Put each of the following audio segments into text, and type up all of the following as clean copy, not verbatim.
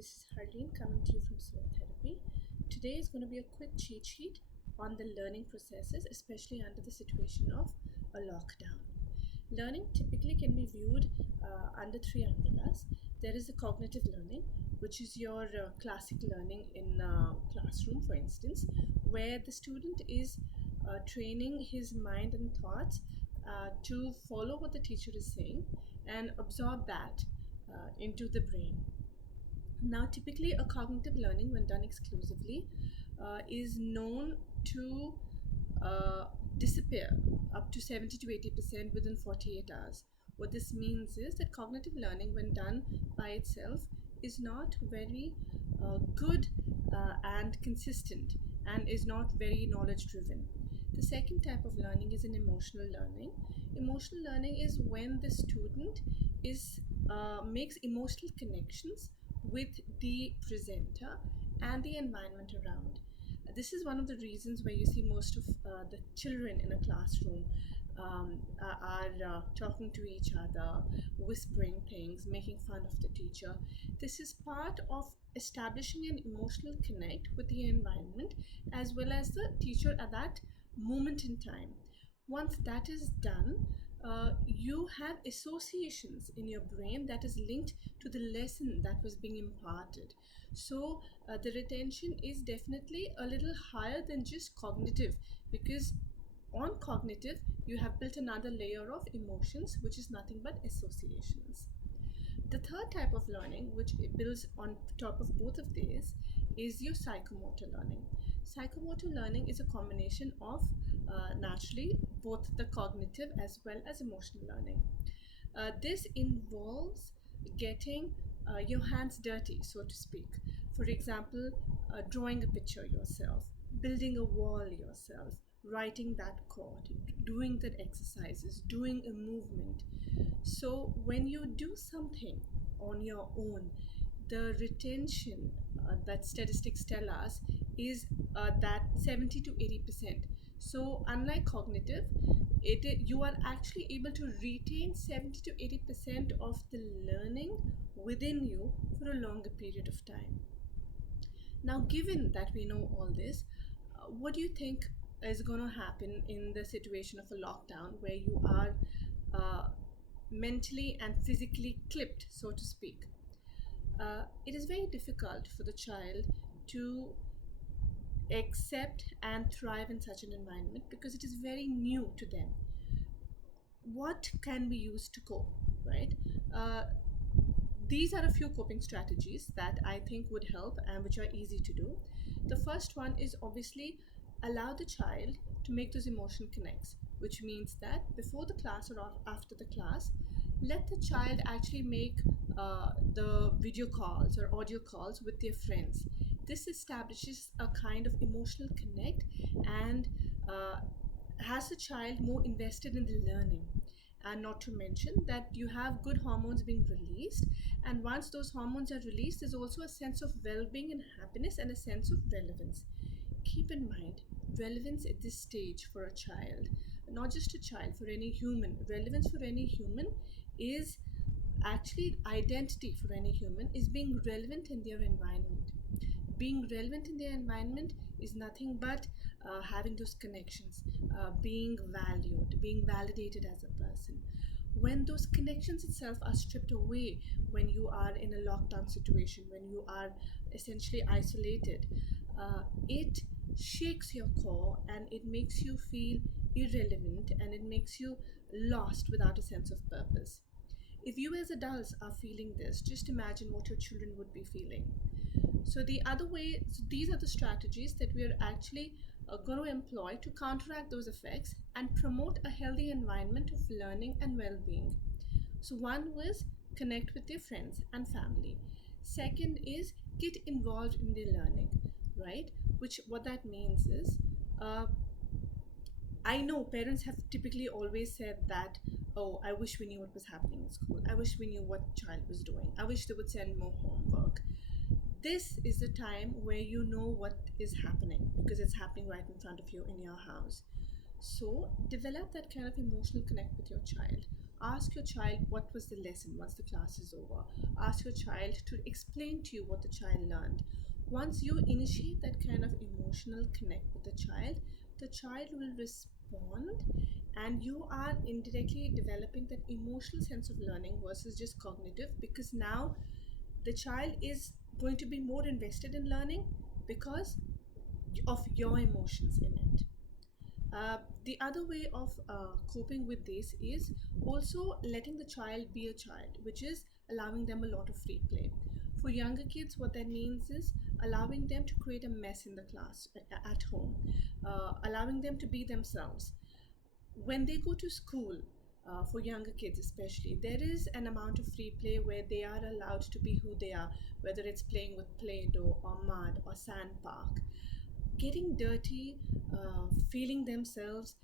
This is Harleen coming to you from Slow Therapy. Today is going to be a quick cheat sheet on the learning processes, especially under the situation of a lockdown. Learning typically can be viewed under three umbrellas. There is the cognitive learning, which is your classic learning in a classroom, for instance, where the student is training his mind and thoughts to follow what the teacher is saying and absorb that into the brain. Now, typically, a cognitive learning, when done exclusively, is known to disappear up to 70 to 80% within 48 hours. What this means is that cognitive learning, when done by itself, is not very good and consistent and is not very knowledge driven. The second type of learning is an emotional learning. Emotional learning is when the student is makes emotional connections with the presenter and the environment around. This is one of the reasons where you see most of the children in a classroom are talking to each other, whispering things, making fun of the teacher. This is part of establishing an emotional connect with the environment as well as the teacher at that moment in time. Once that is done, you have associations in your brain that is linked to the lesson that was being imparted. So the retention is definitely a little higher than just cognitive, because on cognitive you have built another layer of emotions, which is nothing but associations. The third type of learning, which builds on top of both of these, is your psychomotor learning. Psychomotor learning is a combination of naturally both the cognitive as well as emotional learning. This involves getting your hands dirty, so to speak. For example, drawing a picture yourself, building a wall yourself, writing that chord, doing the exercises, doing a movement. So when you do something on your own, the retention that statistics tell us is that 70 to 80%. So unlike cognitive, you are actually able to retain 70 to 80% of the learning within you for a longer period of time. Now, given that we know all this, what do you think is going to happen in the situation of a lockdown where you are mentally and physically clipped, so to speak? It is very difficult for the child to accept and thrive in such an environment because it is very new to them. What can we use to cope, right? These are a few coping strategies that I think would help and which are easy to do. The first one is obviously allow the child to make those emotional connects, which means that before the class or after the class, let the child actually make the video calls or audio calls with their friends. This establishes a kind of emotional connect and has the child more invested in the learning. And not to mention that you have good hormones being released, and once those hormones are released, there's also a sense of well-being and happiness and a sense of relevance. Keep in mind, relevance at this stage for a child, not just a child, for any human, relevance for any human is actually identity for any human is being relevant in their environment. Being relevant in their environment is nothing but having those connections, being valued, being validated as a person. When those connections itself are stripped away, when you are in a lockdown situation, when you are essentially isolated, it shakes your core and it makes you feel irrelevant and it makes you lost without a sense of purpose. If you as adults are feeling this, just imagine what your children would be feeling. So these are the strategies that we are actually going to employ to counteract those effects and promote a healthy environment of learning and well-being. So one was connect with their friends and family. Second is get involved in their learning, right? Which what that means is I know parents have typically always said that, oh, I wish we knew what was happening in school. I wish we knew what child was doing. I wish they would send more homework. This is the time where you know what is happening because it's happening right in front of you in your house. So develop that kind of emotional connect with your child. Ask your child what was the lesson once the class is over. Ask your child to explain to you what the child learned. Once you initiate that kind of emotional connect with the child will respond, and you are indirectly developing that emotional sense of learning versus just cognitive, because now the child is going to be more invested in learning because of your emotions in it. The other way of coping with this is also letting the child be a child, which is allowing them a lot of free play. For younger kids, what that means is allowing them to create a mess in the class at home, allowing them to be themselves. When they go to school, for younger kids especially, there is an amount of free play where they are allowed to be who they are, whether it's playing with Play-Doh or mud or sand park, getting dirty, feeling themselves,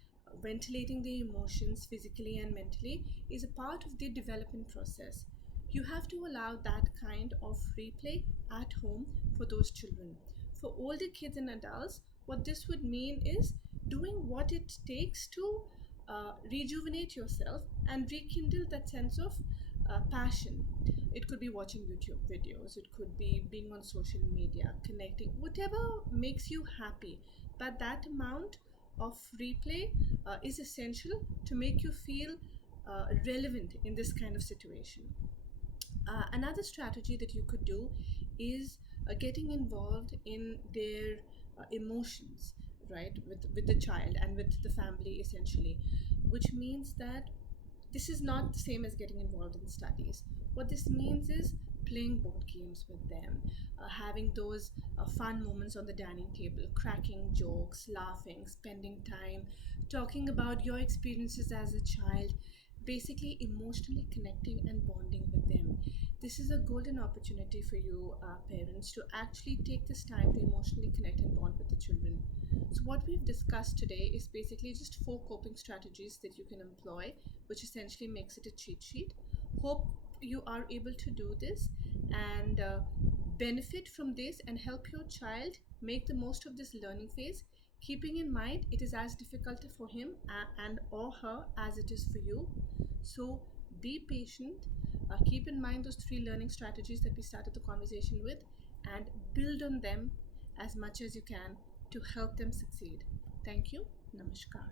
ventilating their emotions physically and mentally is a part of their development process. You have to allow that kind of free play at home for those children. For older kids and adults, what this would mean is doing what it takes to rejuvenate yourself and rekindle that sense of passion. It could be watching YouTube videos, it could be being on social media, connecting, whatever makes you happy. But that amount of replay is essential to make you feel relevant in this kind of situation. Another strategy that you could do is getting involved in their emotions, right, with the child and with the family essentially, which means that this is not the same as getting involved in studies. What this means is playing board games with them, having those fun moments on the dining table, cracking jokes, laughing, spending time, talking about your experiences as a child, basically emotionally connecting and bonding with them. This is a golden opportunity for you, parents, to actually take this time to emotionally connect and bond with the children. So, what we've discussed today is basically just 4 coping strategies that you can employ, which essentially makes it a cheat sheet. Hope you are able to do this and benefit from this and help your child make the most of this learning phase, keeping in mind it is as difficult for him and or her as it is for you. So be patient, keep in mind those 3 learning strategies that we started the conversation with, and build on them as much as you can to help them succeed. Thank you. Namaskar.